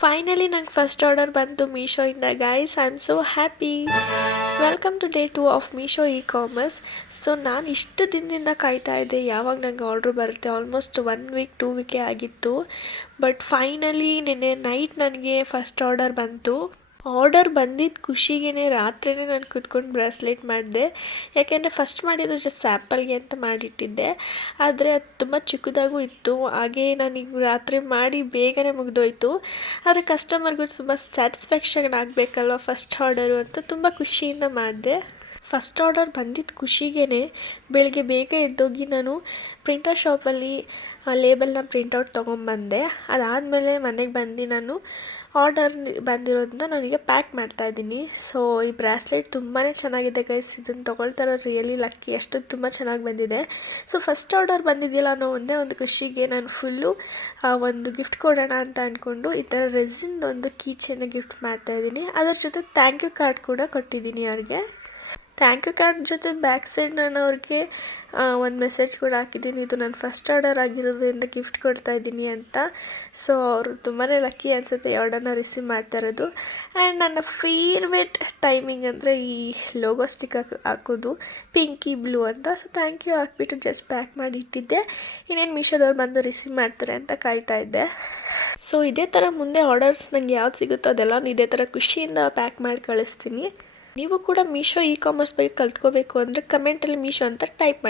Finally ನಂಗೆ first order ಬಂತು ಮೀಶೋಯಿಂದ guys. I am so happy. Welcome to day 2 of Meesho e commerce. So ನಾನು ಇಷ್ಟು ದಿನದಿಂದ ಕಾಯ್ತಾ ಇದ್ದೆ ಯಾವಾಗ ನಂಗೆ ಆರ್ಡ್ರ್ ಬರುತ್ತೆ. ಆಲ್ಮೋಸ್ಟ್ 1 ವೀಕ್ 2 ವೀಕೇ ಆಗಿತ್ತು. ಬಟ್ ಫೈನಲಿ ನಿನ್ನೆ ನೈಟ್ ನನಗೆ ಫಸ್ಟ್ ಆರ್ಡರ್ ಬಂತು. ಆರ್ಡರ್ ಬಂದಿದ್ದ ಖುಷಿಗೇ ರಾತ್ರಿಯೇ ನಾನು ಕೂತ್ಕೊಂಡು ಬ್ರಾಸ್ಲೆಟ್ ಮಾಡಿದೆ. ಯಾಕೆಂದರೆ ಫಸ್ಟ್ ಮಾಡಿದ್ದು ಜಸ್ಟ್ ಸ್ಯಾಂಪಲ್ಗೆ ಅಂತ ಮಾಡಿಟ್ಟಿದ್ದೆ. ಆದರೆ ಅದು ತುಂಬ ಚಿಕ್ಕದಾಗೂ ಇತ್ತು. ಹಾಗೇ ನಾನೀಗ ರಾತ್ರಿ ಮಾಡಿ ಬೇಗನೆ ಮುಗಿದೋಯ್ತು. ಆದರೆ ಕಸ್ಟಮರ್ಗೂ ತುಂಬ ಸ್ಯಾಟಿಸ್ಫ್ಯಾಕ್ಷನ್ ಆಗಬೇಕಲ್ವ ಫಸ್ಟ್ ಆರ್ಡರು ಅಂತ ತುಂಬ ಖುಷಿಯಿಂದ ಮಾಡಿದೆ. ಫಸ್ಟ್ ಆರ್ಡರ್ ಬಂದಿದ್ದ ಖುಷಿಗೇ ಬೆಳಗ್ಗೆ ಬೇಗ ಎದ್ದೋಗಿ ನಾನು ಪ್ರಿಂಟರ್ ಶಾಪಲ್ಲಿ ಲೇಬಲ್ನ ಪ್ರಿಂಟೌಟ್ ತೊಗೊಂಬಂದೆ. ಅದಾದಮೇಲೆ ಮನೆಗೆ ಬಂದು ನಾನು ಆರ್ಡರ್ ಬಂದಿರೋದನ್ನ ನನಗೆ ಪ್ಯಾಕ್ ಮಾಡ್ತಾಯಿದ್ದೀನಿ. ಸೊ ಈ ಬ್ರಾಸ್ಲೆಟ್ ತುಂಬಾ ಚೆನ್ನಾಗಿದೆ ಗೈಸ್. ಇದನ್ನು ತೊಗೊಳ್ತಾರೋ ರಿಯಲಿ ಲಕ್ಕಿ, ಅಷ್ಟು ತುಂಬ ಚೆನ್ನಾಗಿ ಬಂದಿದೆ. ಸೊ ಫಸ್ಟ್ ಆರ್ಡರ್ ಬಂದಿದ್ದಿಲ್ಲ ಅನ್ನೋ ಒಂದೇ ಒಂದು ಖುಷಿಗೆ ನಾನು ಫುಲ್ಲು ಒಂದು ಗಿಫ್ಟ್ ಕೊಡೋಣ ಅಂತ ಅಂದ್ಕೊಂಡು ಈ ಥರ ರೆಸಿನ್ದು ಒಂದು ಕೀ ಚೈನ್ನ ಗಿಫ್ಟ್ ಮಾಡ್ತಾಯಿದ್ದೀನಿ. ಅದರ ಜೊತೆ ಥ್ಯಾಂಕ್ ಯು ಕಾರ್ಡ್ ಕೂಡ ಕೊಟ್ಟಿದ್ದೀನಿ ಅವ್ರಿಗೆ. ಥ್ಯಾಂಕ್ ಯು ಕಾರ್ಡ್ ಜೊತೆ ಬ್ಯಾಕ್ ಸೈಡ್ ನಾನು ಅವ್ರಿಗೆ ಒಂದು ಮೆಸೇಜ್ ಕೂಡ ಹಾಕಿದ್ದೀನಿ, ಇದು ನನ್ನ ಫಸ್ಟ್ ಆರ್ಡರ್ ಆಗಿರೋದ್ರಿಂದ ಗಿಫ್ಟ್ ಕೊಡ್ತಾ ಇದ್ದೀನಿ ಅಂತ. ಸೊ ಅವರು ತುಂಬಾ ಲಕ್ಕಿ ಅನಿಸುತ್ತೆ ಈ ಆರ್ಡರ್ನ ರಿಸೀವ್ ಮಾಡ್ತಾ ಇರೋದು. ಆ್ಯಂಡ್ ನನ್ನ ಫೇವ್ರೆಟ್ ಟೈಮಿಂಗ್ ಅಂದರೆ ಈ ಲೋಗೋ ಸ್ಟಿಕ್ ಹಾಕೋದು, ಪಿಂಕಿ ಬ್ಲೂ ಅಂತ. ಸೊ ಥ್ಯಾಂಕ್ ಯು ಹಾಕ್ಬಿಟ್ಟು ಜಸ್ಟ್ ಪ್ಯಾಕ್ ಮಾಡಿ ಇಟ್ಟಿದ್ದೆ. ಇನ್ನೇನು ಮೀಶೋದವ್ರು ಬಂದು ರಿಸೀವ್ ಮಾಡ್ತಾರೆ ಅಂತ ಕಾಯ್ತಾ ಇದ್ದೆ. ಸೊ ಇದೇ ಥರ ಮುಂದೆ ಆರ್ಡರ್ಸ್ ನನಗೆ ಯಾವ್ದು ಸಿಗುತ್ತೋ ಅದೆಲ್ಲ ಇದೇ ಥರ ಖುಷಿಯಿಂದ ಪ್ಯಾಕ್ ಮಾಡಿ ಕಳಿಸ್ತೀನಿ. ನೀವು ಕೂಡ ಮೀಶೋ ಇ ಕಾಮರ್ಸ್ ಬಗ್ಗೆ ಕಲ್ತ್ಕೋಬೇಕು ಅಂದರೆ ಕಮೆಂಟಲ್ಲಿ ಮೀಶೋ ಅಂತ ಟೈಪ್ ಮಾಡಿ.